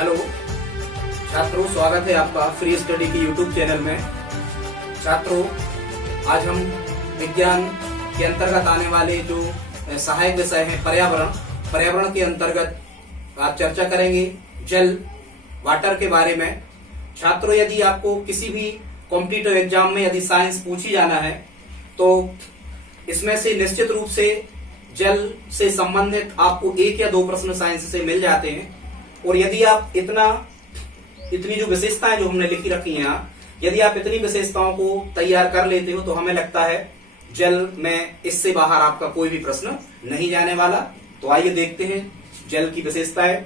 Hello छात्रों, स्वागत है आपका फ्री स्टडी के यूट्यूब चैनल में। छात्रों, आज हम विज्ञान के अंतर्गत आने वाले जो सहायक विषय हैं पर्यावरण के अंतर्गत आप चर्चा करेंगे जल, वाटर के बारे में। छात्रों, यदि आपको किसी भी कॉम्पिटिटिव एग्जाम में यदि साइंस पूछी जाना है तो इसमें से निश्चित रूप से जल से संबंधित आपको 1 या 2 प्रश्न साइंस से मिल जाते हैं। और यदि आप इतनी जो विशेषताएं जो हमने लिखी रखी हैं, यदि आप इतनी विशेषताओं को तैयार कर लेते हो तो हमें लगता है जल में इससे बाहर आपका कोई भी प्रश्न नहीं जाने वाला। तो आइए देखते हैं जल की विशेषताएं।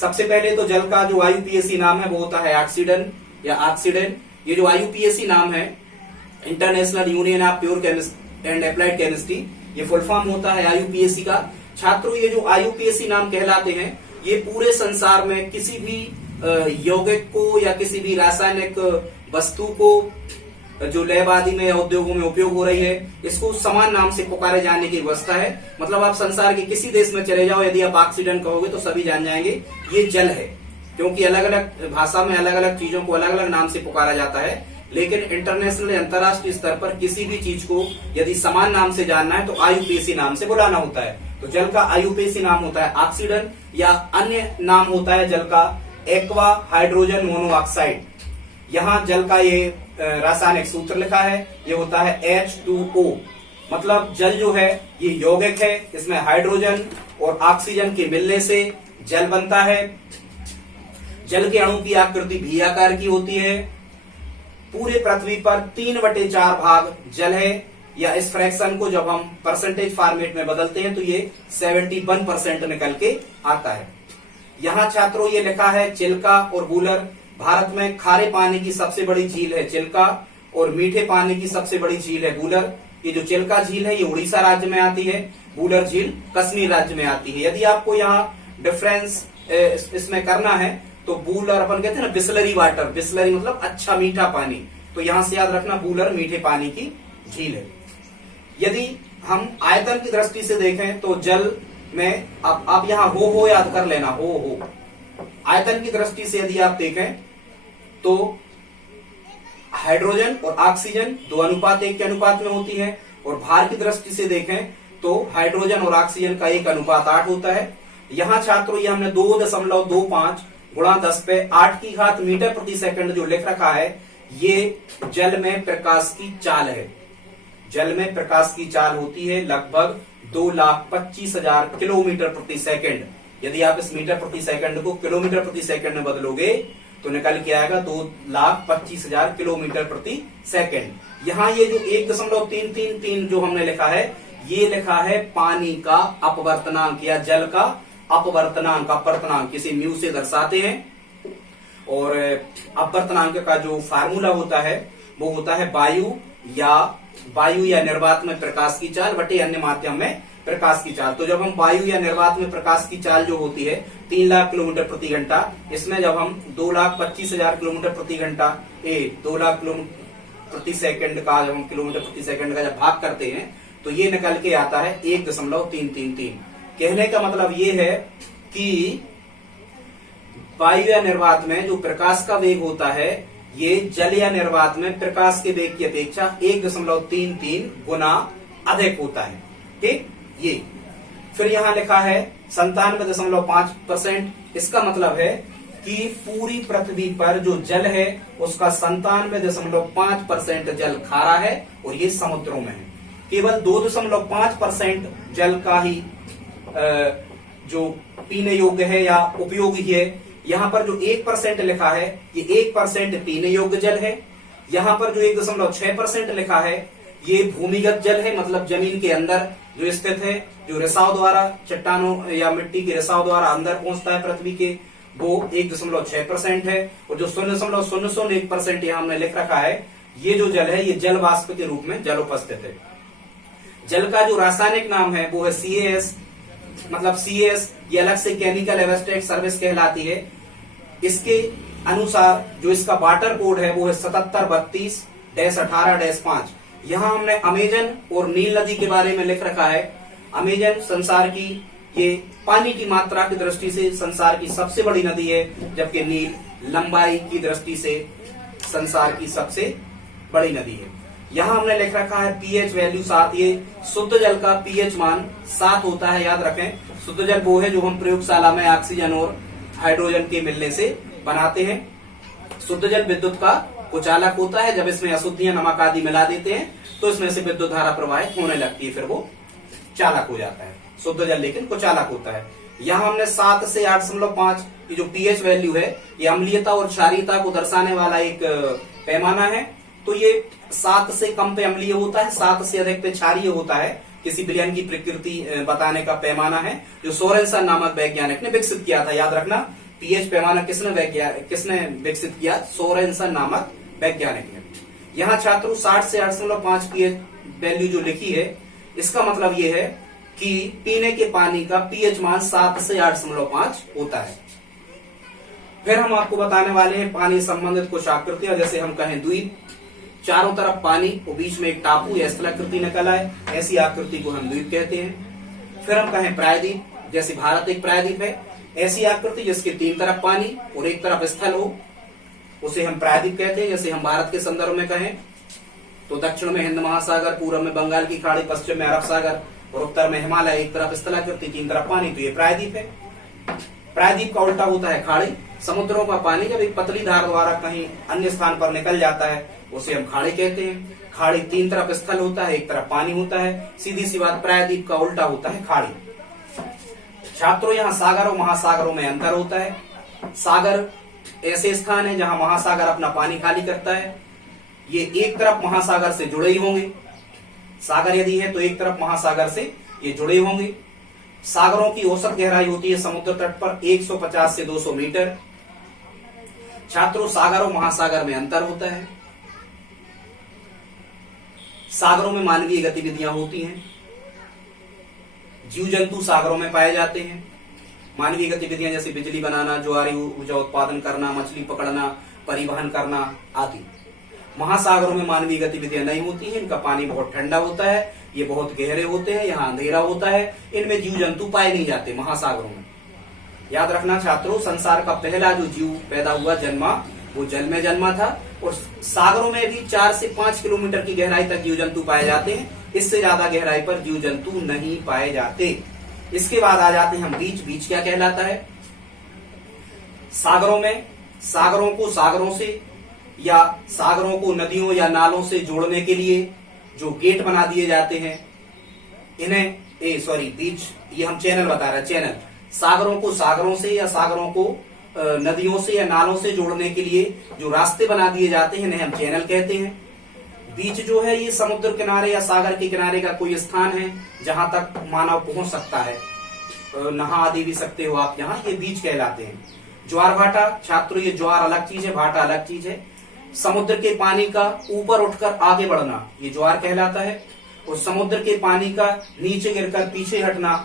सबसे पहले तो जल का जो IUPAC नाम है वो होता है ऑक्सीडन या ऑक्सीडेंट। ये जो IUPAC नाम है, international union of pure chemistry and applied chemistry, ये फुल फॉर्म होता है IUPAC का। छात्रों, ये जो IUPAC नाम कहलाते हैं, ये पूरे संसार में किसी भी यौगिक को या किसी भी रासायनिक वस्तु को जो लैब आदि में या उद्योगों में उपयोग हो रही है, इसको समान नाम से पुकारे जाने की व्यवस्था है। मतलब आप संसार के किसी देश में चले जाओ, यदि आप ऑक्सीजन कहोगे तो सभी जान जाएंगे ये जल है, क्योंकि अलग अलग भाषा में अलग अलग चीजों को अलग अलग नाम से पुकारा जाता है। लेकिन इंटरनेशनल अंतर्राष्ट्रीय स्तर पर किसी भी चीज को यदि समान नाम से जानना है तो IUPAC नाम से बुलाना होता है। तो जल का IUPAC नाम होता है ऑक्सीडन, या अन्य नाम होता है जल का एक्वा हाइड्रोजन मोनोऑक्साइड। यहाँ जल का ये रासायनिक सूत्र लिखा है, ये होता है H2O। मतलब जल जो है ये यौगिक है, इसमें हाइड्रोजन और ऑक्सीजन के मिलने से जल बनता है। जल के अणु की आकृति V आकार की होती है। पूरे पृथ्वी पर 3/4 भाग जल है, या इस फ्रैक्शन को जब हम परसेंटेज फॉर्मेट में बदलते हैं तो ये 71% निकल के आता है। यहाँ छात्रों ये लिखा है चिल्का और बूलर। भारत में खारे पानी की सबसे बड़ी झील है चिल्का और मीठे पानी की सबसे बड़ी झील है बूलर। ये जो चिल्का झील है ये उड़ीसा राज्य में आती है, बूलर झील कश्मीर राज्य में आती है। यदि आपको यहाँ डिफरेंस इसमें करना है तो बूलर अपन कहते हैं ना बिस्लरी वाटर, बिस्लरी मतलब अच्छा मीठा पानी, तो यहाँ से याद रखना बूलर मीठे पानी की झील है। यदि हम आयतन की दृष्टि से देखें तो जल में आप यहाँ हो याद कर लेना, हो। आयतन की दृष्टि से यदि आप देखें तो हाइड्रोजन और ऑक्सीजन 2:1 के अनुपात में होती है, और भार की दृष्टि से देखें तो हाइड्रोजन और ऑक्सीजन का 1:8 होता है। यहाँ छात्रों ये हमने 2.25 गुणा 10⁸ मीटर प्रति सेकंड जो लिख रखा है, ये जल में प्रकाश की चाल है। जल में प्रकाश की चाल होती है लगभग 2,25,000 किलोमीटर प्रति सेकंड। यदि आप इस मीटर प्रति सेकंड को किलोमीटर प्रति सेकंड में बदलोगे तो निकल के आएगा 2,25,000 किलोमीटर प्रति सेकंड। यहाँ ये जो 1.333 जो हमने लिखा है, ये लिखा है पानी का अपवर्तनांक या जल का अपवर्तनांक किसी म्यू से दर्शाते हैं। और अपवर्तनांक का जो फार्मूला होता है वो होता है वायु या निर्वात में प्रकाश की चाल बटे अन्य माध्यम में प्रकाश की चाल। तो जब हम वायु या निर्वात में प्रकाश की चाल जो होती है 3 लाख किलोमीटर प्रति घंटा, इसमें जब हम 2,25,000 किलोमीटर प्रति घंटा 2 लाख किलोमीटर प्रति सेकंड का जब हम किलोमीटर प्रति सेकंड का जब भाग करते हैं तो ये निकल के आता है 1.333। कहने का मतलब ये है कि वायु या निर्वात में जो प्रकाश का वेग होता है, ये जल या निर्वात में प्रकाश के वेग की अपेक्षा 1.33 गुना अधिक होता है। ठीक, ये फिर यहाँ लिखा है 97.5%। इसका मतलब है कि पूरी पृथ्वी पर जो जल है उसका 97.5% जल खारा है और ये समुद्रों में है। केवल 2.5% जल का ही जो पीने योग्य है या उपयोगी है। यहाँ पर जो 1% लिखा है, ये 1% पीने योग्य जल है। यहाँ पर जो 1.6% लिखा है, ये भूमिगत जल है, मतलब जमीन के अंदर जो स्थित है, जो रिसाव द्वारा चट्टानों या मिट्टी के रिसाव द्वारा अंदर पहुंचता है पृथ्वी के, वो 1.6% है। और जो 0.001% यहाँ हमने लिख रखा है, ये जो जल है ये जल वाष्प के रूप में जल उपस्थित है। जल का जो रासायनिक नाम है वो है CAS, मतलब CAS ये अलग से केमिकल एब्स्ट्रैक्ट सर्विस कहलाती है। इसके अनुसार जो इसका वाटर कोड है वो है 7732-18-5। यहाँ हमने अमेजन और नील नदी के बारे में लिख रखा है। अमेजन संसार की ये पानी की मात्रा की दृष्टि से संसार की सबसे बड़ी नदी है, जबकि नील लंबाई की दृष्टि से संसार की सबसे बड़ी नदी है। यहाँ हमने लिख रखा है पीएच वैल्यू 7। ये शुद्ध जल का पीएच मान 7 होता है। याद रखें, शुद्ध जल वो है जो हम प्रयोगशाला में ऑक्सीजन और हाइड्रोजन के मिलने से बनाते हैं। शुद्ध जल विद्युत का कुचालक होता है। जब इसमें अशुद्धियां नमक आदि मिला देते हैं तो इसमें से विद्युत धारा प्रवाहित होने लगती है, फिर वो चालक हो जाता है। शुद्ध जल लेकिन कुचालक होता है। यहाँ हमने 7 से 8.5 की जो पीएच वैल्यू है, ये अम्लीयता और क्षारीयता को दर्शाने वाला एक पैमाना है। तो ये 7 से कम पे अम्लीय होता है, 7 से अधिक पे क्षारीय होता है। किसी विलयन की प्रकृति बताने का पैमाना है जो सोरेनसन नामक वैज्ञानिक ने विकसित किया था। याद रखना, पीएच पैमाना किसने विकसित किया? सोरेनसन नामक वैज्ञानिक ने। यहाँ छात्रों 60 से 8.5 पीएच वैल्यू जो लिखी है, इसका मतलब ये है कि पीने के पानी का पीएच मान 7 से 8.5 होता है। फिर हम आपको बताने वाले हैं पानी संबंधित कुछ आकृतियां, जैसे हम कहें द्वीप, चारों तरफ पानी और बीच में एक टापू या स्थलाकृति निकल आए, ऐसी आकृति को हम द्वीप कहते हैं। फिर हम कहें प्रायद्वीप, जैसे भारत एक प्रायद्वीप है, ऐसी आकृति जिसके 3 तरफ पानी और एक तरफ स्थल हो, उसे हम प्रायद्वीप कहते हैं। जैसे हम भारत के संदर्भ में कहें तो दक्षिण में हिंद महासागर, पूर्व में बंगाल की खाड़ी, पश्चिम में अरब सागर और उत्तर में हिमालय, एक तरफ स्थलाकृति 3 तरफ पानी, तो ये प्रायद्वीप है। प्रायद्वीप का उल्टा होता है खाड़ी। समुद्रों का पानी जब एक पतली धार द्वारा कहीं अन्य स्थान पर निकल जाता है उसे हम खाड़ी कहते हैं। खाड़ी 3 तरफ स्थल होता है, एक तरफ पानी होता है। सीधी सी बात, प्रायद्वीप का उल्टा होता है खाड़ी। छात्रों, यहाँ सागर और महासागरों में अंतर होता है। सागर ऐसे स्थान है जहां महासागर अपना पानी खाली करता है। ये एक तरफ महासागर से जुड़े ही होंगे। सागर यदि है तो एक तरफ महासागर से ये जुड़े होंगे। सागरों की औसत गहराई होती है समुद्र तट पर 150 से 200 मीटर। छात्रों, सागर और महासागर में अंतर होता है। सागरों में मानवीय गतिविधियां होती हैं। जीव जंतु सागरों में पाए जाते हैं। मानवीय गतिविधियां जैसे बिजली बनाना, ज्वारी ऊर्जा उत्पादन करना, मछली पकड़ना, परिवहन करना आदि। महासागरों में मानवीय गतिविधियां नहीं होती हैं। इनका पानी बहुत ठंडा होता है, ये बहुत गहरे होते हैं, यहाँ अंधेरा होता है, इनमें जीव जंतु पाए नहीं जाते महासागरों में। याद रखना छात्रों, संसार का पहला जो जीव पैदा हुआ, जन्मा, वो जल में जन्मा था। और सागरों में भी 4 से 5 किलोमीटर की गहराई तक जीव जंतु पाए जाते हैं। इससे ज्यादा गहराई पर जीव जंतु नहीं पाए जाते। इसके बाद आ जाते हैं हम बीच। बीच क्या कहलाता है? सागरों में सागरों को सागरों से या सागरों को नदियों या नालों से जोड़ने के लिए जो गेट बना दिए जाते हैं, इन्हें बीच, ये हम चैनल बता रहे हैं, चैनल। सागरों को सागरों से या सागरों को नदियों से या नालों से जोड़ने के लिए जो रास्ते बना दिए जाते हैं, इन्हें हम चैनल कहते हैं। बीच जो है ये समुद्र किनारे या सागर के किनारे का कोई स्थान है जहां तक मानव पहुंच सकता है, नहा आदि भी सकते हो आप यहाँ, ये बीच कहलाते हैं। ज्वार भाटा छात्रों, ये ज्वार अलग चीज है, भाटा अलग चीज है। समुद्र के पानी का ऊपर उठकर आगे बढ़ना, ये ज्वार कहलाता है। और समुद्र के पानी का नीचे गिरकर पीछे हटना,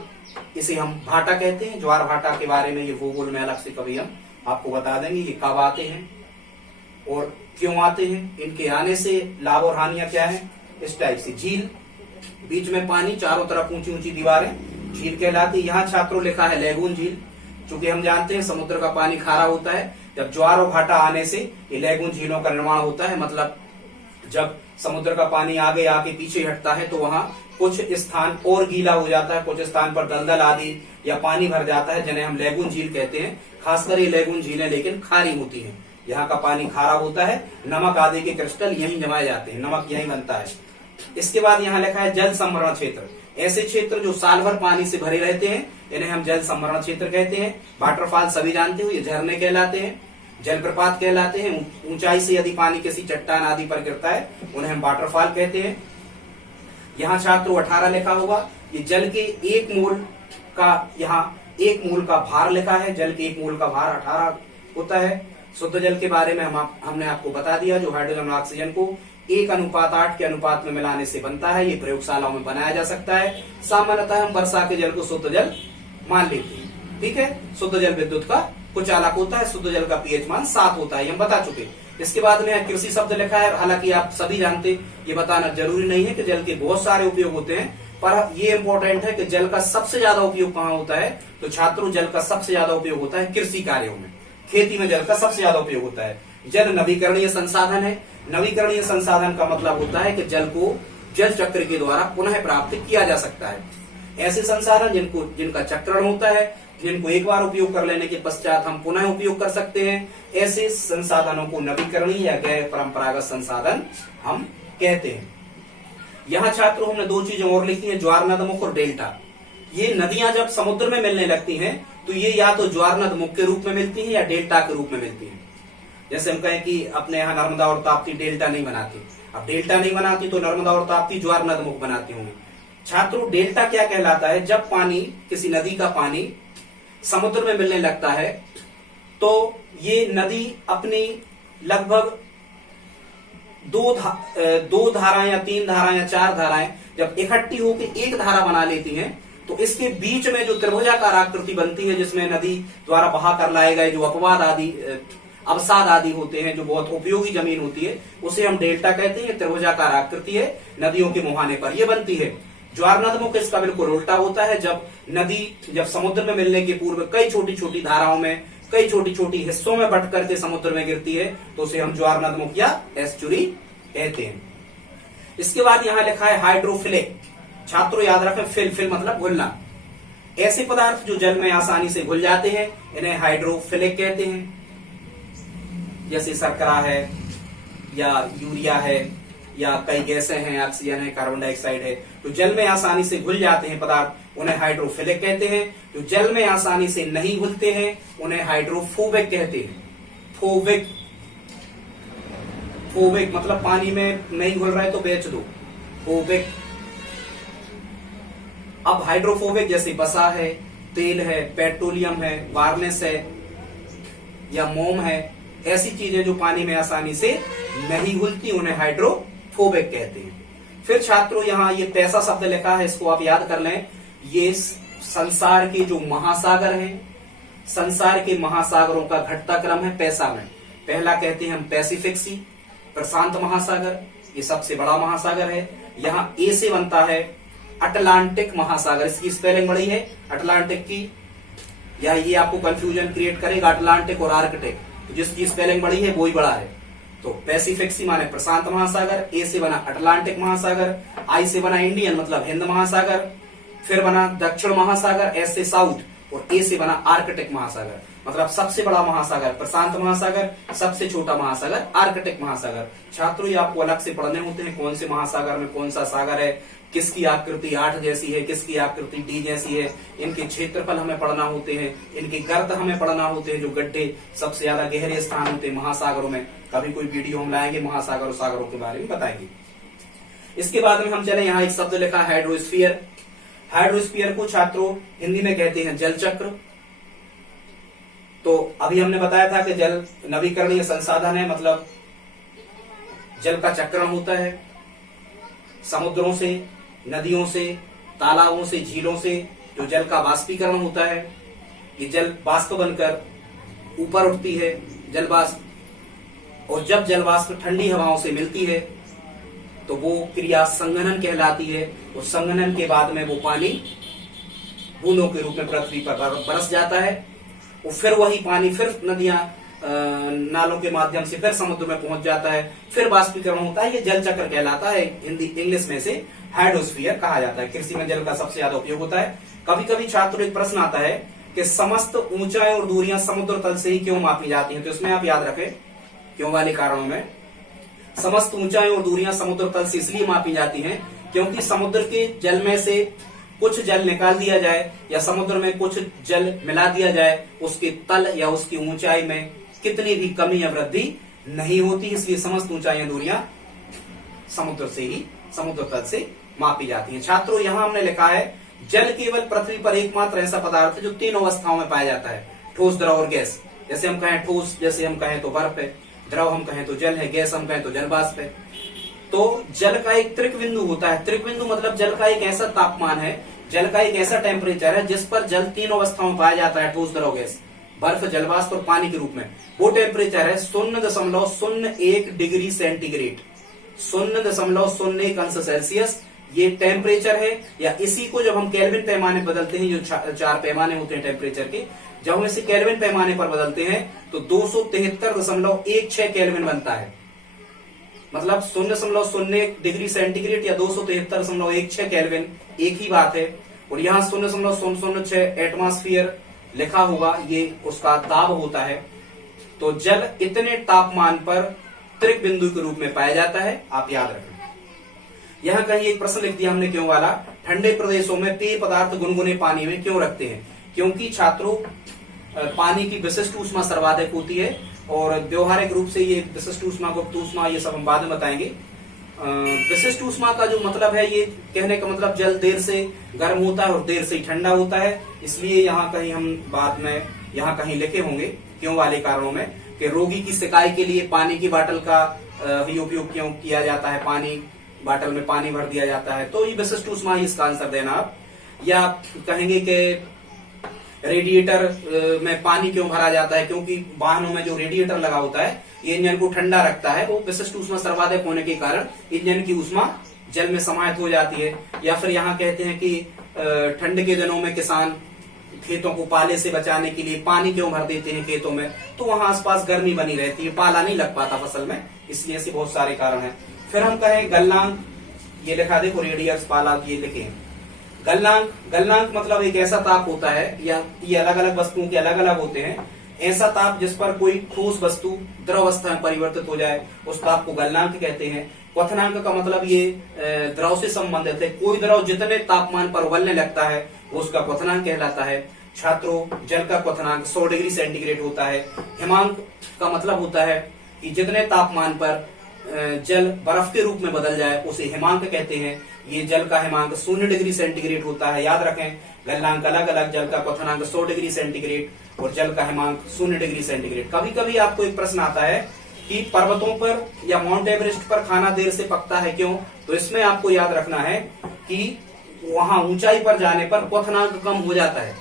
इसे हम भाटा कहते हैं। ज्वार भाटा के बारे में ये भूगोल में अलग से कभी हम आपको बता देंगे, ये कब आते हैं और क्यों आते हैं, इनके आने से लाभ और हानियां क्या है, इस टाइप से। झील, बीच में पानी, चारों तरफ ऊंची ऊंची दीवारें, झील कहलाती है। यहाँ छात्रों लिखा है लैगून झील, चूंकि हम जानते हैं समुद्र का पानी खारा होता है। जब ज्वार और भाटा आने से ये लैगून झीलों का निर्माण होता है। मतलब जब समुद्र का पानी आगे आके पीछे हटता है तो वहां कुछ स्थान और गीला हो जाता है, कुछ स्थान पर दलदल आदि या पानी भर जाता है, जिन्हें हम लैगून झील कहते हैं। खासकर ये लैगून झीलें लेकिन खारी होती हैं। यहाँ का पानी खारा होता है, नमक आदि के क्रिस्टल यहीं जमाए जाते हैं, नमक यहीं बनता है। इसके बाद यहाँ लिखा है जल संभरण क्षेत्र। ऐसे क्षेत्र जो साल भर पानी से भरे रहते हैं, इन्हें हम जल संभरण क्षेत्र कहते हैं। वाटरफॉल सभी जानते हो, ये झरने कहलाते हैं, जलप्रपात कहलाते हैं। ऊंचाई से यदि पानी किसी चट्टान आदि पर गिरता है, उन्हें हम वाटरफॉल कहते हैं। यहाँ छात्रों 18 लिखा होगा, ये जल के 1 मोल का, यहाँ 1 मोल का भार लिखा है। जल के 1 मोल का भार 18 होता है। शुद्ध जल के बारे में हमने आपको बता दिया, जो हाइड्रोजन और ऑक्सीजन को 1:8 के अनुपात में मिलाने से बनता है। ये प्रयोगशालाओं में बनाया जा सकता है। सामान्यतः हम वर्षा के जल को शुद्ध जल मान लेते हैं। ठीक है, शुद्ध जल विद्युत का कुचालक होता है। शुद्ध जल का पीएच मान 7 होता है, हम बता चुके। इसके बाद में कृषि शब्द लिखा है। हालांकि आप सभी जानते, ये बताना जरूरी नहीं है कि जल के बहुत सारे उपयोग होते हैं, पर ये इंपॉर्टेंट है कि जल का सबसे ज्यादा उपयोग कहाँ होता है, तो छात्रों जल का सबसे ज्यादा उपयोग होता है कृषि कार्यों में, खेती में जल का सबसे ज्यादा उपयोग होता है। जल नवीकरणीय संसाधन है। नवीकरणीय संसाधन का मतलब होता है कि जल को जल चक्र के द्वारा पुनः प्राप्त किया जा सकता है। ऐसे संसाधन जिनका चक्रण होता है, जिनको एक बार उपयोग कर लेने के पश्चात हम पुनः उपयोग कर सकते हैं, ऐसे संसाधनों को नवीकरणीय या गैर परंपरागत संसाधन हम कहते हैं। यहाँ छात्रों हमने दो चीजें और लिखी हैं, ज्वार नदमुख और डेल्टा। ये नदियां जब समुद्र में मिलने लगती हैं तो ये या तो ज्वार नदमुख के रूप में मिलती हैं या डेल्टा के रूप में मिलती हैं। जैसे हम कहें कि अपने यहाँ नर्मदा और ताप्ती डेल्टा नहीं बनाती, अब डेल्टा नहीं बनाती तो नर्मदा और ताप्ती ज्वार नदमुख बनाती होंगी। छात्रों डेल्टा क्या कहलाता है, जब पानी, किसी नदी का पानी समुद्र में मिलने लगता है तो ये नदी अपनी लगभग दो धाराएं या तीन धाराएं या चार धाराएं जब इकट्ठी होकर एक धारा बना लेती हैं तो इसके बीच में जो त्रिभुजाकार आकृति बनती है, जिसमें नदी द्वारा बहा कर लाए गए जो अपवाद आदि, अवसाद आदि होते हैं, जो बहुत उपयोगी जमीन होती है, उसे हम डेल्टा कहते हैं। त्रिभुजाकार आकृति है, नदियों के मुहाने पर ये बनती है। ज्वार नदमुख इसका बिल्कुल उल्टा होता है। जब समुद्र में मिलने के पूर्व कई छोटी छोटी धाराओं में, कई छोटी छोटी हिस्सों में बट करके समुद्र में गिरती है तो उसे हम ज्वार नदमुख या एस्चुरी कहते हैं। इसके बाद यहाँ लिखा है हाइड्रोफिलिक। छात्रों याद रखें, फिल मतलब घुलना। ऐसे पदार्थ जो जल में आसानी से घुल जाते हैं इन्हें हाइड्रोफिलिक कहते हैं। जैसे शर्करा है या यूरिया है या कई गैसें हैं, ऑक्सीजन है, कार्बन डाइऑक्साइड है, तो जल में आसानी से घुल जाते हैं पदार्थ, उन्हें हाइड्रोफिलिक कहते हैं। जो जल में आसानी से नहीं घुलते हैं उन्हें हाइड्रोफोबिक कहते हैं। फोबिक मतलब पानी में नहीं घुल रहा है तो बेच दो, फोबिक। अब हाइड्रोफोबिक जैसे बसा है, तेल है, पेट्रोलियम है, वार्निश है या मोम है, ऐसी चीजें जो पानी में आसानी से नहीं घुलती उन्हें हाइड्रोफोबिक कहते हैं। फिर छात्रों यहाँ ये पैसा शब्द लिखा है, इसको आप याद कर लें। ये संसार के जो महासागर हैं, संसार के महासागरों का घटता क्रम है पैसा में। पहला कहते हैं हम पैसिफिक सी, प्रशांत महासागर, ये सबसे बड़ा महासागर है। यहाँ ए से बनता है अटलांटिक महासागर, इसकी स्पेलिंग बड़ी है अटलांटिक की, या ये आपको कंफ्यूजन क्रिएट करेगा अटलांटिक और आर्कटिक, तो जिसकी स्पेलिंग बड़ी है वो ही बड़ा है। तो पैसिफिक सी माने प्रशांत महासागर, ए से बना अटलांटिक महासागर, आई से बना इंडियन मतलब हिंद महासागर, फिर बना दक्षिण महासागर, एस से साउथ, और ए से बना आर्कटिक महासागर। मतलब सबसे बड़ा महासागर प्रशांत महासागर, सबसे छोटा महासागर आर्कटिक महासागर। छात्रों ये आपको अलग से पढ़ने होते हैं, कौन से महासागर में कौन सा सागर है, किसकी आकृति 8 जैसी है, किसकी आकृति डी जैसी है, इनके क्षेत्रफल हमें पढ़ना होते हैं, इनके गर्त हमें पढ़ना होते हैं, जो गड्ढे सबसे ज्यादा गहरे स्थान होते हैं महासागरों में। कभी कोई वीडियो हम लाएंगे महासागर और सागरों के बारे में बताएंगे। इसके बाद में हम चले, यहाँ एक शब्द लिखा हाइड्रोस्फीयर। हाइड्रोस्फीयर को छात्रों हिंदी में कहते हैं जल चक्र। तो अभी हमने बताया था कि जल नवीकरणीय संसाधन है, मतलब जल का चक्रण होता है। समुद्रों से, नदियों से, तालाबों से, झीलों से जो जल का वाष्पीकरण होता है, ये जल वाष्प बनकर ऊपर उठती है, जल वाष्प, और जब जल वाष्प ठंडी हवाओं से मिलती है तो वो क्रिया संघनन कहलाती है। उस संघनन के बाद में वो पानी बूंदों के रूप में पृथ्वी पर बरस जाता है, और फिर वही पानी फिर नदियां नालों के माध्यम से फिर समुद्र में पहुंच जाता है, फिर वाष्पीकरण होता है। ये जल चक्र कहलाता है। हिंदी इंग्लिश में से हाइड्रोस्फीयर कहा जाता है। कृषि में जल का सबसे ज्यादा उपयोग होता है। कभी कभी छात्रों एक प्रश्न आता है कि समस्त ऊंचाई और दूरियां समुद्र तल से ही क्यों मापी जाती हैं, तो इसमें आप याद रखें क्यों वाले कारणों में समस्त ऊंचाई और दूरियां समुद्र तल से इसलिए मापी जाती हैं क्योंकि समुद्र के जल में से कुछ जल निकाल दिया जाए या समुद्र में कुछ जल मिला दिया जाए, उसके तल या उसकी ऊंचाई में कितनी भी कमी या वृद्धि नहीं होती। इसलिए समस्त ऊंचाइयां दूरियां समुद्र से ही, समुद्र तल से मापी जाती हैं। छात्रों यहाँ हमने लिखा है जल केवल पृथ्वी पर एकमात्र ऐसा पदार्थ है जो 3 अवस्थाओं में पाया जाता है, ठोस, द्रव और गैस। जैसे हम कहें ठोस, जैसे हम कहें तो बर्फ है, द्रव हम कहें तो जल है, गैस हम कहें तो जल वाष्प है। तो जल का एक त्रिक बिंदु होता है। त्रिक बिंदु मतलब जल का एक ऐसा तापमान है, जल का एक ऐसा टेम्परेचर है जिस पर जल 3 अवस्थाओं में पाया जाता है, ठोस, द्रव, गैस, बर्फ, जल वाष्प और पानी के रूप में। वो टेम्परेचर है 0.01 डिग्री सेंटीग्रेड, 0.01 अंश सेल्सियस, ये टेम्परेचर है, या इसी को जब हम केल्विन पैमाने बदलते हैं, जो 4 पैमाने होते हैं टेम्परेचर के, जब हम इसे केल्विन पैमाने पर बदलते हैं तो 273.16 केल्विन बनता है। मतलब 0.01 डिग्री सेंटीग्रेड या 273.16 केल्विन एक ही बात है। और यहाँ 0.006 एटमॉस्फेयर लिखा होगा, ये उसका दाब होता है। तो जल इतने तापमान पर त्रिक बिंदु के रूप में पाया जाता है, आप याद रखें। यहाँ कहीं एक प्रश्न लिख दिया हमने क्यों वाला, ठंडे प्रदेशों में पेय पदार्थ गुनगुने पानी में क्यों रखते हैं? क्योंकि छात्रों पानी की विशिष्ट ऊष्मा सर्वाधिक होती है, और व्यवहारिक रूप से ये विशिष्ट ऊष्मा, गुप्त ऊष्मा, ये सब हम बाद में बताएंगे। विशिष्ट ऊष्मा का जो मतलब है, ये कहने का मतलब जल देर से गर्म होता है और देर से ठंडा होता है। इसलिए यहाँ कहीं हम बाद में यहाँ कहीं लिखे होंगे क्यों वाले कारणों में, कि रोगी की सिकाई के लिए पानी की बाटल का ही उपयोग क्यों किया जाता है, पानी बाटल में पानी भर दिया जाता है। तो ये विशिष्ट ऊष्मा ही इसका आंसर देना आप। या कहेंगे कि रेडिएटर में पानी क्यों भरा जाता है? क्योंकि वाहनों में जो रेडिएटर लगा होता है, ये इंजन को ठंडा रखता है। वो विशिष्ट ऊष्मा सर्वाधिक होने के कारण इंजन की ऊष्मा जल में समाहित हो जाती है। या फिर यहाँ कहते हैं कि ठंड के दिनों में किसान खेतों को पाले से बचाने के लिए पानी क्यों भर देते हैं खेतों में? तो वहां आसपास गर्मी बनी रहती है, पाला नहीं लग पाता फसल में, इसलिए ऐसे बहुत सारे कारण हैं। फिर हम कहें गलनांक, ये लिखा देखो, रेडियस, पाला, ये लिखे हैं। गलनांक मतलब एक ऐसा ताप होता है, या ये अलग अलग वस्तुओं के अलग अलग होते हैं, ऐसा ताप जिस पर कोई ठोस वस्तु द्रव अवस्था में परिवर्तित हो जाए, उस ताप को गलनांक कहते हैं। क्वथनांक का मतलब ये द्रव से संबंधित है, कोई द्रव जितने तापमान पर उबलने लगता है वो उसका क्वथनांक कहलाता है। छात्रों, जल का क्वथनांक 100 डिग्री सेंटीग्रेड होता है। हिमांक का मतलब होता है कि जितने तापमान पर जल बर्फ के रूप में बदल जाए उसे हिमांक कहते हैं। ये जल का हिमांक 0 डिग्री सेंटीग्रेड होता है, याद रखें। गलनांक अलग अलग, जल का क्वथनांक 100 डिग्री सेंटीग्रेड और जल का हिमांक 0 डिग्री सेंटीग्रेड। कभी कभी आपको एक प्रश्न आता है कि पर्वतों पर या माउंट एवरेस्ट पर खाना देर से पकता है, क्यों? तो इसमें आपको याद रखना है कि वहां ऊंचाई पर जाने पर क्वथनांक कम हो जाता है।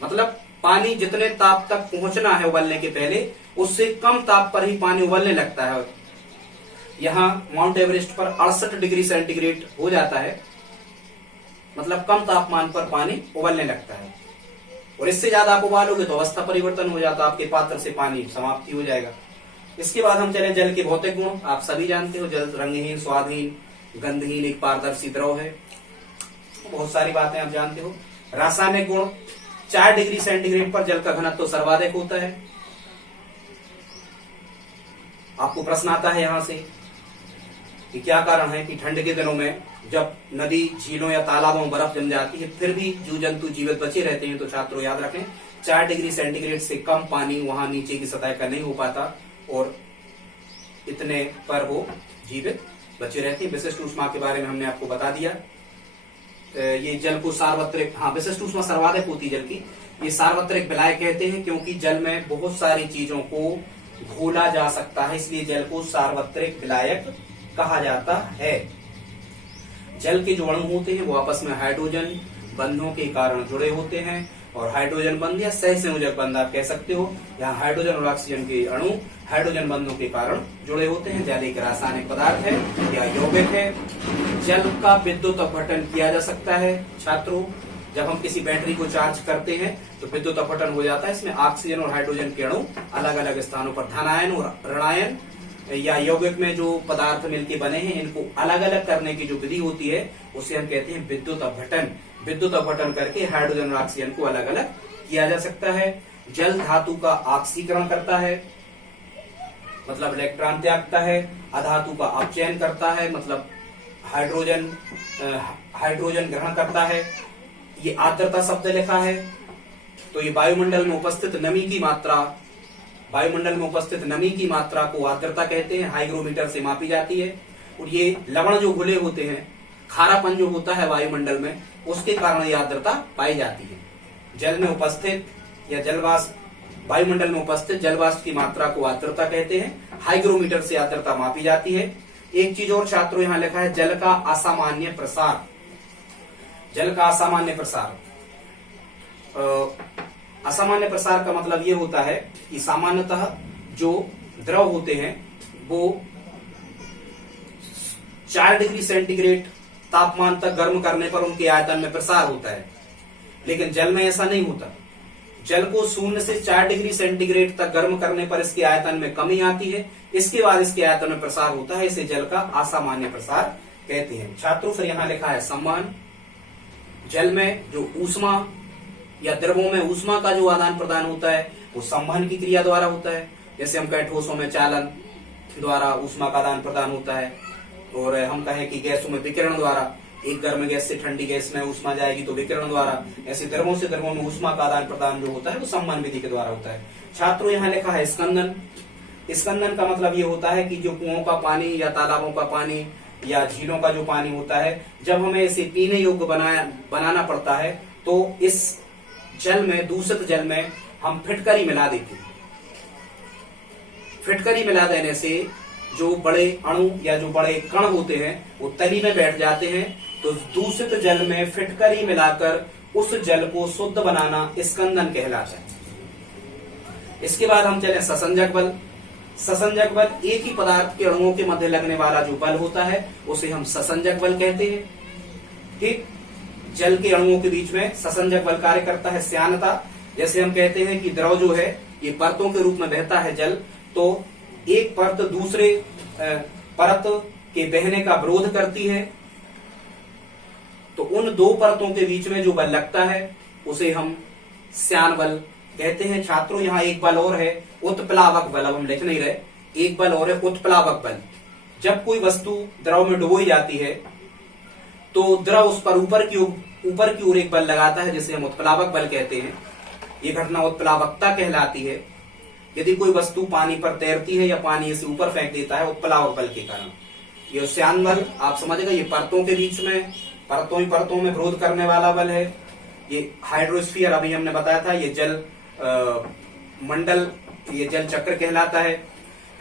मतलब पानी जितने ताप तक पहुंचना है उबलने के पहले, उससे कम ताप पर ही पानी उबलने लगता है। यहाँ माउंट एवरेस्ट पर 68 डिग्री सेंटीग्रेड हो जाता है, मतलब कम तापमान पर पानी उबलने लगता है। और इससे ज्यादा आप उबालोगे तो अवस्था परिवर्तन हो जाता है, आपके पात्र से पानी समाप्ति हो जाएगा। इसके बाद हम चले जल के भौतिक गुण। आप सभी जानते हो, जल रंगहीन, स्वादहीन, गंधहीन, एक पारदर्शी द्रव है। बहुत सारी बातें आप जानते हो। रासायनिक गुण, 4 डिग्री सेंटीग्रेड पर जल का घनत्व तो सर्वाधिक होता है। आपको प्रश्न आता है यहां से कि क्या कारण है कि ठंड के दिनों में जब नदी, झीलों या तालाबों में बर्फ जम जाती है फिर भी जीव जंतु जीवित बचे रहते हैं? तो छात्रों याद रखें, 4 डिग्री सेंटीग्रेड से कम पानी वहां नीचे की सतह का नहीं हो पाता और इतने पर वो जीवित बचे रहते हैं। विशिष्ट ऊष्मा के बारे में हमने आपको बता दिया। ये जल को सार्वत्रिक, विशिष्ट ऊष्मा सर्वाधिक होती जल की, ये सार्वत्रिक विलायक कहते हैं क्योंकि जल में बहुत सारी चीजों को घोला जा सकता है, इसलिए जल को सार्वत्रिक विलायक कहा जाता है। जल के जो अणु होते हैं वो आपस में हाइड्रोजन बंधों के कारण जुड़े होते हैं, और हाइड्रोजन बंध या सहसंयोजक बंध आप कह सकते हो। यहाँ हाइड्रोजन और ऑक्सीजन के अणु हाइड्रोजन बंधों के कारण जुड़े होते हैं। जल एक रासायनिक पदार्थ है या यौगिक है। जल का विद्युत अपघटन किया जा सकता है। छात्रों, जब हम किसी बैटरी को चार्ज करते हैं तो विद्युत अपघटन हो जाता है। इसमें ऑक्सीजन और हाइड्रोजन के अणु अलग अलग स्थानों पर धनायन और ऋणायन या यौगिक में जो पदार्थ मिलके बने हैं, इनको अलग अलग करने की जो विधि होती है उसे हम कहते हैं विद्युत अपघटन। विद्युत अपघटन करके हाइड्रोजन और ऑक्सीजन को अलग अलग किया जा सकता है। जल धातु का ऑक्सीकरण करता है, मतलब इलेक्ट्रॉन त्यागता है। अधातु का अपचयन करता है, मतलब हाइड्रोजन ग्रहण करता है। ये आर्द्रता शब्द लिखा है, तो ये वायुमंडल में उपस्थित नमी की मात्रा, वायुमंडल में उपस्थित नमी की मात्रा को आर्द्रता कहते हैं, हाइग्रोमीटर से मापी जाती है। और ये लवण जो घुले होते हैं, खारापन जो होता है वायुमंडल में, उसके कारण ये आर्द्रता पाई जाती है। जल में उपस्थित या जलवाष्प, वायुमंडल में उपस्थित जलवाष्प की मात्रा को आर्द्रता कहते हैं, हाइग्रोमीटर से आर्द्रता मापी जाती है। एक चीज और छात्रों यहाँ लिखा है, जल का असामान्य प्रसार। जल का असामान्य प्रसार, असामान्य प्रसार का मतलब ये होता है कि सामान्यतः जो द्रव होते हैं वो 4 डिग्री सेंटीग्रेड तापमान तक गर्म करने पर उनके आयतन में प्रसार होता है। लेकिन जल में ऐसा नहीं होता। जल को 0 से 4 डिग्री सेंटीग्रेड तक गर्म करने पर इसके आयतन में कमी आती है, इसके बाद इसके आयतन में प्रसार होता है। इसे जल का असामान्य प्रसार कहते हैं। छात्रों फिर यहाँ लिखा है संवहन। जल में जो ऊष्मा या द्रवों में ऊष्मा का जो आदान प्रदान होता है वो संवहन की क्रिया द्वारा होता है। जैसे हम कहें ठोसों में चालन द्वारा ऊष्मा का आदान प्रदान होता है, और हम कहें कि गैसों में विकिरण द्वारा, एक गर्म गैस से ठंडी गैस में ऊष्मा जाएगी तो विकिरण द्वारा। ऐसे द्रवों से द्रवों में ऊष्मा का आदान प्रदान जो होता है वो संवहन विधि के द्वारा होता है। छात्रों यहाँ लिखा है स्कंदन। स्कंदन का मतलब ये होता है कि जो कुओं का पानी या तालाबों का पानी या झीलों का जो पानी होता है, जब हमें इसे पीने योग्य बनाना पड़ता है तो इस जल में, दूषित जल में हम फिटकरी मिला देते हैं। फिटकरी मिला देने से जो बड़े अणु या जो बड़े कण होते हैं वो तली में बैठ जाते हैं। तो दूषित जल में फिटकरी मिलाकर उस जल को शुद्ध बनाना स्कंदन कहलाता है। इसके बाद हम चले ससंजक बल। ससंजक बल एक ही पदार्थ के अणुओं के मध्य लगने वाला जो बल होता है उसे हम ससंजक बल कहते हैं। ठीक, जल के अणुओं के बीच में ससंजक बल कार्य करता है। श्यानता, जैसे हम कहते हैं कि द्रव जो है ये परतों के रूप में बहता है जल, तो एक परत दूसरे परत के बहने का विरोध करती है, तो उन दो परतों के बीच में जो बल लगता है उसे हम श्यान बल कहते हैं। छात्रों यहाँ एक बल और है, उत्प्लावक बल। अब हम लिख नहीं रहे, एक बल और है उत्प्लावक बल। जब कोई वस्तु द्रव में डुबोई जाती है तो द्रव उस पर ऊपर की ओर एक बल लगाता है जिसे हम उत्प्लावक बल कहते हैं। ये घटना उत्प्लावकता कहलाती है। यदि कोई वस्तु पानी पर तैरती है या पानी इसे ऊपर फेंक देता है उत्प्लावक बल के कारण। ये श्यान बल आप समझ गए, ये परतों के बीच में परतों में विरोध करने वाला बल है। ये हाइड्रोस्फीयर अभी हमने बताया था, ये जल मंडल, ये जल चक्र कहलाता है।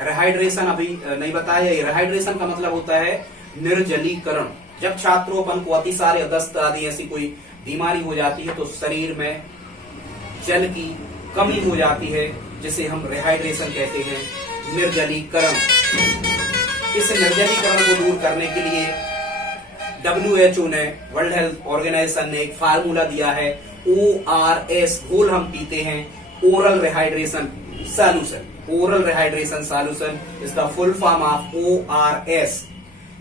रिहाइड्रेशन अभी नहीं बताया। ये रिहाइड्रेशन का मतलब होता है निर्जलीकरण। जब छात्रों अपन को अतिसार या दस्त आदि ऐसी कोई बीमारी हो जाती है तो शरीर में जल की कमी हो जाती है, जिसे हम रिहाइड्रेशन कहते हैं, निर्जलीकरण। इस निर्जलीकरण को दूर करने के लिए WHO ने, वर्ल्ड हेल्थ ऑर्गेनाइजेशन ने एक फार्मूला दिया है, ORS, घोल हम पीते हैं, oral rehydration solution. Oral rehydration solution is the full form of ORS।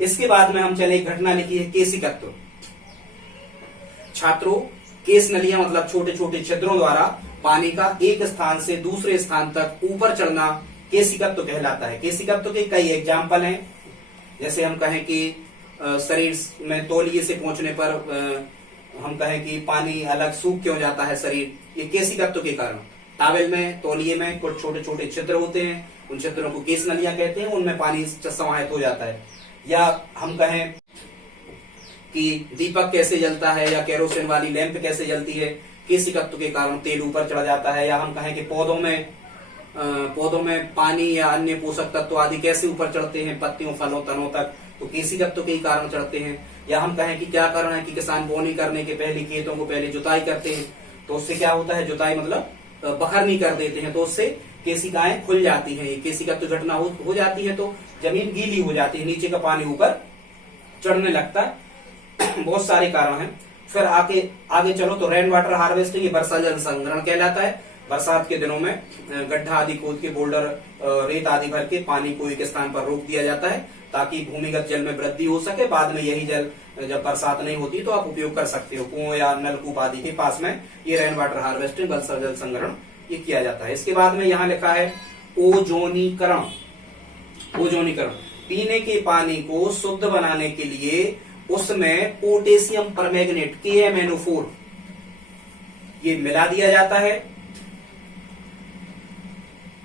इसके बाद में हम चले, एक घटना लिखी है केशिकत्व। छात्रों, केश नलियां मतलब छोटे छोटे छिद्रों द्वारा पानी का एक स्थान से दूसरे स्थान तक ऊपर चढ़ना केशिकत्व कहलाता है। केशिकत्व के कई एग्जाम्पल हैं। जैसे हम कहें कि शरीर में तौलिए से पहुंचने पर हम कहें कि पानी अलग सूख क्यों जाता है शरीर, ये केशिकत्व के कारण। टावेल में, तौलिए में कुछ छोटे छोटे छिद्र होते हैं, उन छिद्रों को केश नलियां कहते हैं, उनमें पानी समाहित हो जाता है। या हम कहें कि दीपक कैसे जलता है या केरोसिन वाली लैंप कैसे जलती है, केशिकत्व के कारण तेल ऊपर चढ़ जाता है। या हम कहें कि पौधों में पानी या अन्य पोषक तत्व आदि कैसे ऊपर चढ़ते हैं पत्तियों, फलों, तनों तक, तो केशिकत्व के ही कारण चढ़ते हैं। या हम कहें कि क्या कारण है कि किसान बोनी करने के पहले खेतों को पहले जुताई करते हैं, तो उससे क्या होता है, जुताई मतलब बखरनी कर देते हैं, तो उससे केशिकाएं खुल जाती हैं। ये केशिकत्व घटना हो जाती है तो जमीन गीली हो जाती है, नीचे का पानी ऊपर चढ़ने लगता है। बहुत सारे कारण हैं। फिर आगे चलो तो रेन वाटर हार्वेस्टिंग, ये वर्षा जल संग्रहण कहलाता है। बरसात के दिनों में गड्ढा आदि खोद के, बोल्डर, रेत आदि भर के पानी को एक स्थान पर रोक दिया जाता है ताकि भूमिगत जल में वृद्धि हो सके। बाद में यही जल जब बरसात नहीं होती तो आप उपयोग कर सकते हो, कुओं या नलकूप आदि के पास में ये रेन वाटर हार्वेस्टिंग, वर्षा जल संग्रहण ये किया जाता है। इसके बाद में यहाँ लिखा है ओजोनीकरण। ओजोनीकरण, पीने के पानी को शुद्ध बनाने के लिए उसमें पोटेशियम परमैंगनेट KMnO4 ये मिला दिया जाता है।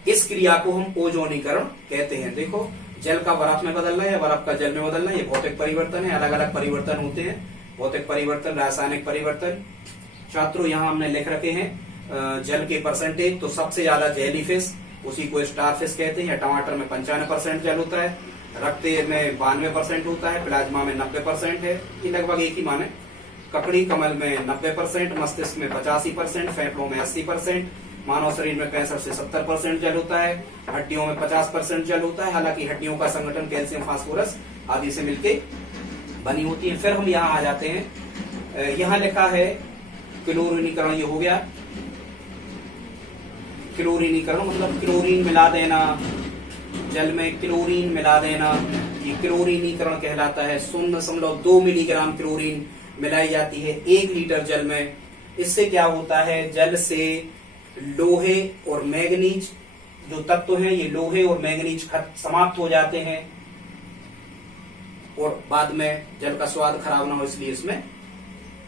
इस क्रिया को हम ओजोनीकरण कहते हैं। देखो, जल का बर्फ में बदलना या बर्फ का जल में बदलना, ये भौतिक परिवर्तन है। अलग अलग परिवर्तन होते हैं, भौतिक परिवर्तन, रासायनिक परिवर्तन। छात्रों, यहाँ हमने लिख रखे हैं जल के परसेंटेज। तो सबसे ज्यादा जेली फिश, उसी को स्टार फिश कहते हैं। टमाटर में 95% जल होता है, रक्त में 92% होता है, प्लाज्मा में 90% है, ये लगभग एक ही मान है। ककड़ी कमल में 90%, मस्तिष्क में 85%, फेफड़ों में 80%, मानव शरीर में 65 से 70% जल होता है, हड्डियों में 50% जल होता है। हालांकि हड्डियों का संगठन कैल्शियम, फास्फोरस आदि से मिलकर बनी होती है। फिर हम यहाँ आ जाते हैं, यहाँ लिखा है क्लोरीनीकरण, ये हो गया क्लोरीनीकरण, मतलब क्लोरीन मिला देना, जल में क्लोरीन मिला देना, ये क्लोरीनीकरण कहलाता है। 0.2 मिलीग्राम क्लोरीन मिलाई जाती है 1 लीटर जल में। इससे क्या होता है, जल से लोहे और मैग्नीज जो तत्व हैं, ये लोहे और मैग्नीज समाप्त हो जाते हैं और बाद में जल का स्वाद खराब ना हो इसलिए इसमें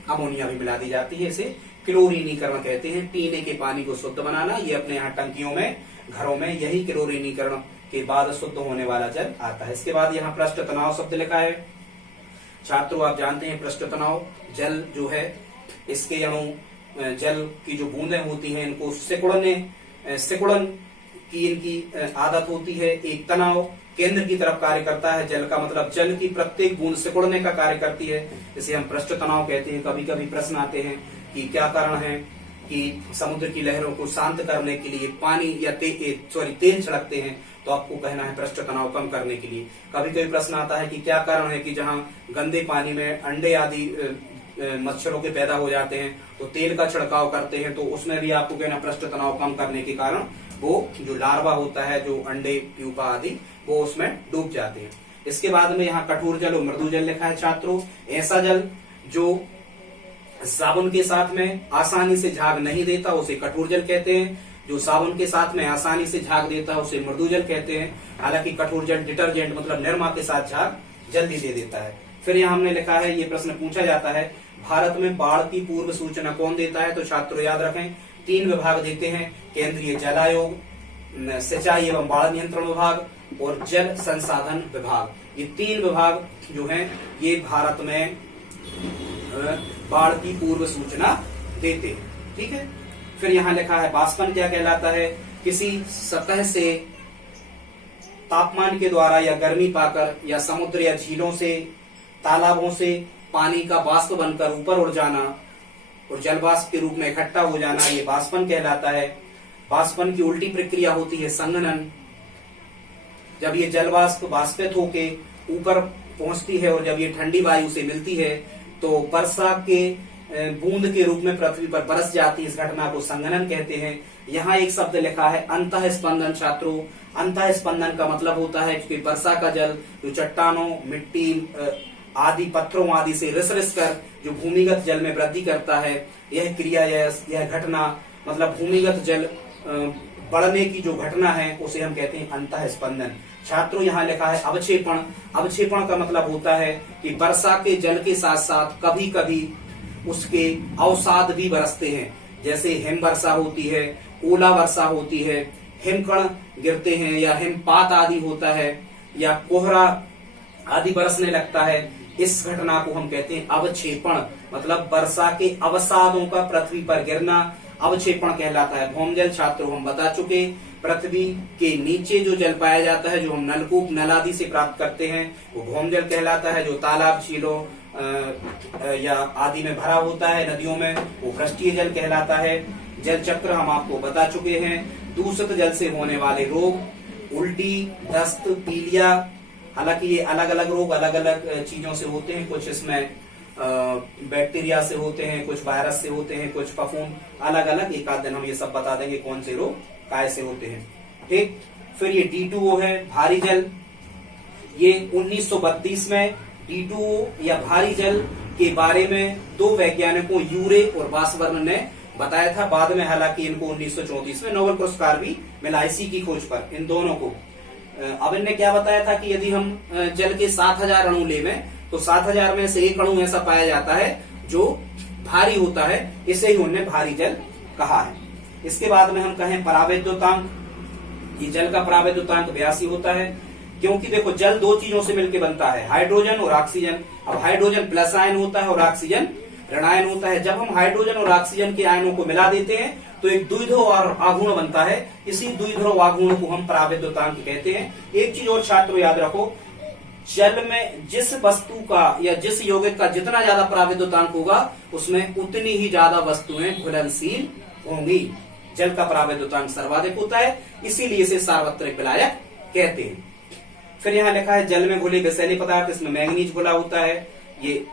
अमोनिया भी मिला दी जाती है। इसे क्लोरीनीकरण कहते हैं। पीने के पानी को शुद्ध बनाना, ये अपने यहाँ टंकियों में, घरों में यही क्लोरीनीकरण के बाद शुद्ध होने वाला जल आता है। इसके बाद यहाँ पृष्ठ तनाव शब्द लिखा है। छात्रों, आप जानते हैं पृष्ठ तनाव, जल जो है इसके अणु, जल की जो बूंदें होती हैं इनको सिकुड़न की इनकी आदत होती है। एक तनाव केंद्र की तरफ कार्य करता है जल का, मतलब जल की प्रत्येक बूंद सिकुड़ने का कार्य करती है, इसे हम पृष्ठ तनाव कहते हैं। कभी कभी प्रश्न आते हैं कि क्या कारण है कि समुद्र की लहरों को शांत करने के लिए पानी या तेल छिड़कते हैं, तो आपको कहना है पृष्ठ तनाव कम करने के लिए। कभी कभी प्रश्न आता है कि क्या कारण है कि जहां गंदे पानी में अंडे आदि मच्छरों के पैदा हो जाते हैं तो तेल का छिड़काव करते हैं, तो उसमें भी आपको कहना पृष्ठ तनाव कम करने के कारण वो जो लार्वा होता है, जो अंडे प्यूपा आदि, वो उसमें डूब जाते हैं। इसके बाद में यहाँ कठोर जल और मृदु जल लिखा है। छात्रों, ऐसा जल जो साबुन के साथ में आसानी से झाग नहीं देता उसे कठोर जल कहते हैं। जो साबुन के साथ में आसानी से झाग देता है उसे मृदु जल कहते हैं। हालांकि कठोर जल डिटर्जेंट मतलब निरमा के साथ झाग जल्दी दे देता है। फिर यहाँ हमने लिखा है, ये प्रश्न पूछा जाता है, भारत में बाढ़ की पूर्व सूचना कौन देता है? तो छात्रों याद रखें 3 विभाग देते हैं, केंद्रीय जल आयोग, सिंचाई एवं बाढ़ नियंत्रण विभाग और जल संसाधन विभाग। ये 3 विभाग जो हैं ये भारत में बाढ़ की पूर्व सूचना देते हैं। ठीक है। फिर यहाँ लिखा है बाष्पन क्या कहलाता है? किसी सतह से तापमान के द्वारा या गर्मी पाकर या समुद्र या झीलों से, तालाबों से पानी का वाष्प बनकर ऊपर उड़ जाना और जल वाष्प के रूप में इकट्ठा हो जाना, ये बाष्पन कहलाता है। बाष्पन की उल्टी प्रक्रिया होती है संघनन। जब ये जल वाष्प वाष्पित होके ऊपर पहुंचती है और जब ये ठंडी वायु से मिलती है तो वर्षा के बूंद के रूप में पृथ्वी पर बरस जाती है। इस घटना को संघनन कहते हैं। यहाँ एक शब्द लिखा है अंतः स्पंदन। छात्रों, अंतः स्पंदन का मतलब होता है कि वर्षा का जल जो चट्टानों, मिट्टी आदि, पत्थरों आदि से रिस रिस कर जो भूमिगत जल में वृद्धि करता है, यह क्रिया, यह घटना मतलब भूमिगत जल बढ़ने की जो घटना है उसे हम कहते हैं अंतः स्पंदन। छात्रों, यहाँ लिखा है अवक्षेपण। अवक्षेपण का मतलब होता है कि वर्षा के जल के साथ साथ कभी कभी उसके अवसाद भी बरसते हैं, जैसे हिम वर्षा होती है, ओला वर्षा होती है, हिमकण गिरते हैं या हिमपात आदि होता है या कोहरा आदि बरसने लगता है। इस घटना को हम कहते हैं अवक्षेपण, मतलब वर्षा के अवसादों का पृथ्वी पर गिरना अवक्षेपण कहलाता है। भौमजल छात्रों हम बता चुके, पृथ्वी के नीचे जो जल पाया जाता है, जो हम नलकूप नल आदि से प्राप्त करते हैं, वो भौमजल कहलाता है। जो तालाब, झीलों या आदि में भरा होता है नदियों में, वो पृष्ठीय जल कहलाता है। जल चक्र हम आपको बता चुके हैं। दूषित जल से होने वाले रोग, उल्टी, दस्त, पीलिया, हालांकि ये अलग अलग रोग अलग अलग चीजों से होते हैं। कुछ इसमें बैक्टीरिया से होते हैं, कुछ वायरस से होते हैं, कुछ फफूंद, अलग अलग। एक आध दिन हम ये सब बता देंगे कौन से रोग काय से होते हैं। ठीक। फिर ये D2O है, भारी जल। ये 1932 में D2O या भारी जल के बारे में 2 वैज्ञानिकों यूरे और बासवर्न ने बताया था। बाद में हालांकि इनको 1934 में नोबेल पुरस्कार भी मिला इसी की खोज पर, इन दोनों को। अब इनने क्या बताया था कि यदि हम जल के 7000 अणु लेवें तो 7000 में से एक अणु ऐसा पाया जाता है जो भारी होता है, इसे ही उन्होंने भारी जल कहा है। इसके बाद में हम कहें परावैद्युतांक, ये जल का परावैद्युतांक 82 होता है, क्योंकि देखो जल 2 चीजों से मिलकर बनता है, हाइड्रोजन और ऑक्सीजन। अब हाइड्रोजन प्लस आयन होता है और ऑक्सीजन ऋणायन होता है। जब हम हाइड्रोजन और ऑक्सीजन के आयनों को मिला देते हैं तो एक द्विध्रुव आघूर्ण बनता है। इसी द्विध्रुव आघूर्ण को हम परावैद्युतांक कहते हैं। एक चीज और छात्रों याद रखो, जल में जिस वस्तु का या जिस यौगिक का जितना ज्यादा परावैद्युतांक होगा उसमें उतनी ही ज्यादा वस्तुएं घुलनशील होंगी। जल का परावैद्युतांक सर्वाधिक होता है, इसीलिए इसे सार्वत्रिक विलायक कहते हैं। फिर यहाँ लिखा है जल में घुले विषैले पदार्थ, इसमें मैंगनीज घुला होता है, ये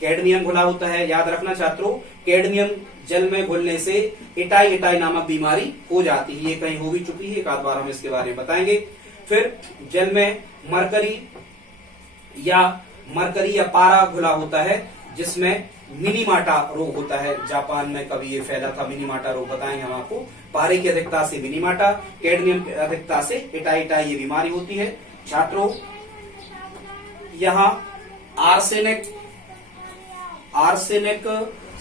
कैडमियम घुला होता है। याद रखना छात्रों, कैडमियम जल में घुलने से इटाई इटाई नामक बीमारी हो जाती है। ये कहीं हो भी चुकी है, एक आध बार हम इसके बारे में बताएंगे। फिर जल में मरकरी या पारा घुला होता है, जिसमें मिनीमाटा रोग होता है। जापान में कभी ये फैला था, मिनीमाटा रोग बताएंगे हम आपको। पारे की अधिकता से मिनीमाटा, कैडमियम की अधिकता से इटाई इटाई ये बीमारी होती है। छात्रों, यहाँ आर्सेनिक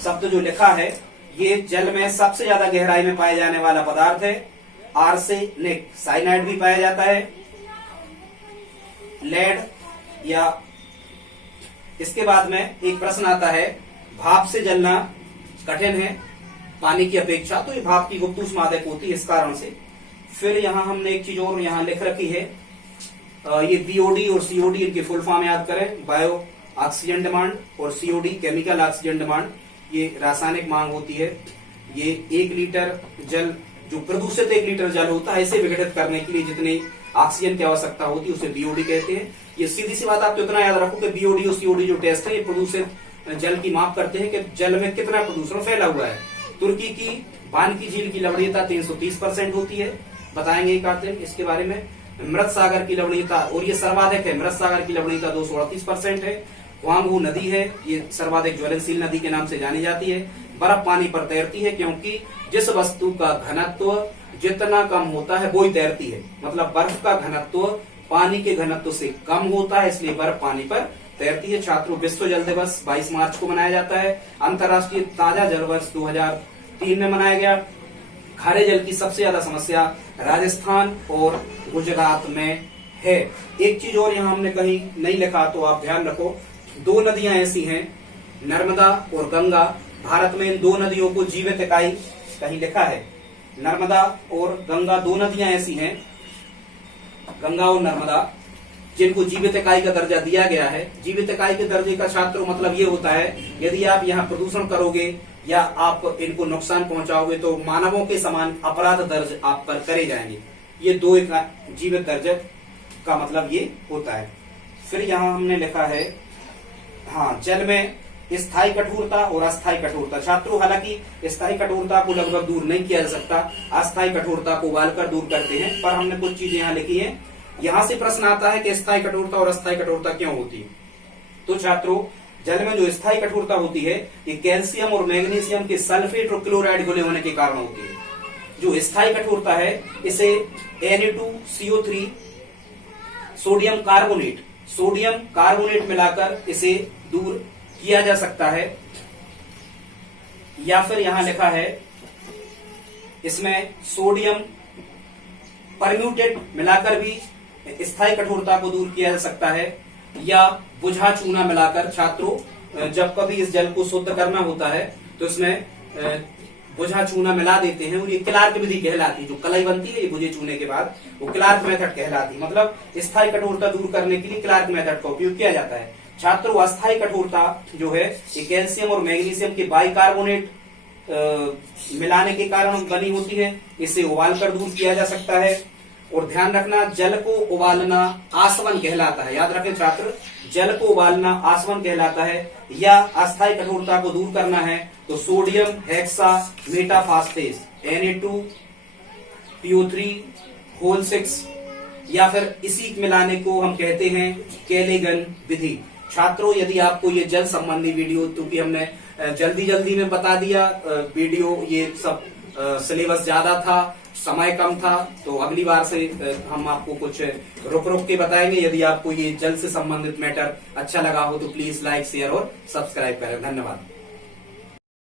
शब्द जो लिखा है, ये जल में सबसे ज्यादा गहराई में पाए जाने वाला पदार्थ है। आर्सेनिक, साइनाइड भी पाया जाता है, लेड या। इसके बाद में एक प्रश्न आता है, भाप से जलना कठिन है पानी की अपेक्षा, तो ये भाप की गुप्त ऊष्मादक होती है इस कारण से। फिर यहाँ हमने एक चीज और यहाँ लिख रखी है, ये बीओडी और सीओडी, इनकी फुल फॉर्म याद करें। बायो ऑक्सीजन डिमांड और सीओडी केमिकल ऑक्सीजन डिमांड, ये रासायनिक मांग होती है। ये 1 लीटर जल, जो प्रदूषित 1 लीटर जल होता है, इसे विघटित करने के लिए जितनी ऑक्सीजन की आवश्यकता होती है उसे बीओडी कहते हैं। ये सीधी सी बात, आप तो इतना याद रखो कि बीओडी और सीओडी जो टेस्ट है, ये प्रदूषित जल की माप करते हैं कि जल में कितना प्रदूषण फैला हुआ है। तुर्की की वानकी झील की लवणीयता 330% होती है, बताएंगे एक आध दिन इसके बारे में। मृत सागर की लवणीयता, और ये सर्वाधिक है, मृत सागर की लवणीयता 238% है। हुआंगहू नदी है, ये सर्वाधिक ज्वलनशील नदी के नाम से जानी जाती है। बर्फ पानी पर तैरती है, क्योंकि जिस वस्तु का घनत्व जितना कम होता है वो ही तैरती है। मतलब बर्फ का घनत्व पानी के घनत्व से कम होता है, इसलिए बर्फ पानी पर तैरती है। छात्रों, विश्व जल दिवस 22 मार्च को मनाया जाता है। अंतर्राष्ट्रीय ताजा जल वर्ष 2003 में मनाया गया। खारे जल की सबसे ज्यादा समस्या राजस्थान और गुजरात में है। एक चीज और यहाँ हमने कहीं नहीं लिखा, तो आप ध्यान रखो, 2 नदियां ऐसी हैं, नर्मदा और गंगा। भारत में इन 2 नदियों को जीवित इकाई कहीं लिखा है। नर्मदा और गंगा 2 नदियां ऐसी हैं, गंगा और नर्मदा, जिनको जीवित इकाई का दर्जा दिया गया है। जीवित इकाई के दर्जे का छात्रों मतलब ये होता है, यदि आप यहाँ प्रदूषण करोगे या आप इनको नुकसान पहुंचाओगे तो मानवों के समान अपराध दर्ज आप पर करे जाएंगे। ये 2 जीवित दर्जे का मतलब ये होता है। फिर यहाँ हमने लिखा है, हाँ, जल में स्थायी कठोरता और अस्थायी कठोरता। छात्रों, हालांकि स्थायी कठोरता को लगभग दूर नहीं किया जा सकता, अस्थायी कठोरता को उबालकर दूर करते हैं, पर हमने कुछ चीजें यहाँ लिखी हैं। यहाँ से प्रश्न आता है कि स्थायी कठोरता और अस्थायी कठोरता क्यों होती है। तो छात्रों, जल में जो स्थायी कठोरता होती है, ये कैल्शियम और मैग्नीशियम के सल्फेट और क्लोराइड घुले होने के कारण होती है। जो स्थायी कठोरता है, इसे Na2CO3 सोडियम कार्बोनेट मिलाकर इसे दूर किया जा सकता है। या फिर यहां लिखा है, इसमें सोडियम परम्यूटेट मिलाकर भी स्थायी कठोरता को दूर किया जा सकता है, या बुझा चूना मिलाकर। छात्रों, जब कभी इस जल को शुद्ध करना होता है तो इसमें बुझा चूना मिला देते हैं, और ये क्लार्क विधि कहलाती है। जो कलाई बनती है ये बुझे चूने के बाद, वो क्लार्क मेथड कहलाती है। मतलब स्थायी कठोरता दूर करने के लिए क्लार्क मेथड का उपयोग किया जाता है। छात्रों, अस्थायी कठोरता जो है, ये कैल्शियम और मैग्नीशियम के बाइकार्बोनेट मिलाने के कारण बनी होती है। इसे उबालकर दूर किया जा सकता है। और ध्यान रखना, जल को उबालना आसवन कहलाता है। याद रखें छात्र, जल को उबालना आसवन कहलाता है। या अस्थायी कठोरता को दूर करना है तो सोडियम हेक्सा मेटाफास्फेट Na2PO3 या फिर इसी मिलाने को हम कहते हैं केलेगन विधि। छात्रों, यदि आपको ये जल संबंधी वीडियो, क्योंकि हमने जल्दी में बता दिया वीडियो, ये सब सिलेबस ज्यादा था, समय कम था, तो अगली बार से हम आपको कुछ रुक के बताएंगे। यदि आपको ये जल से संबंधित मैटर अच्छा लगा हो तो प्लीज लाइक, शेयर और सब्सक्राइब करें। धन्यवाद।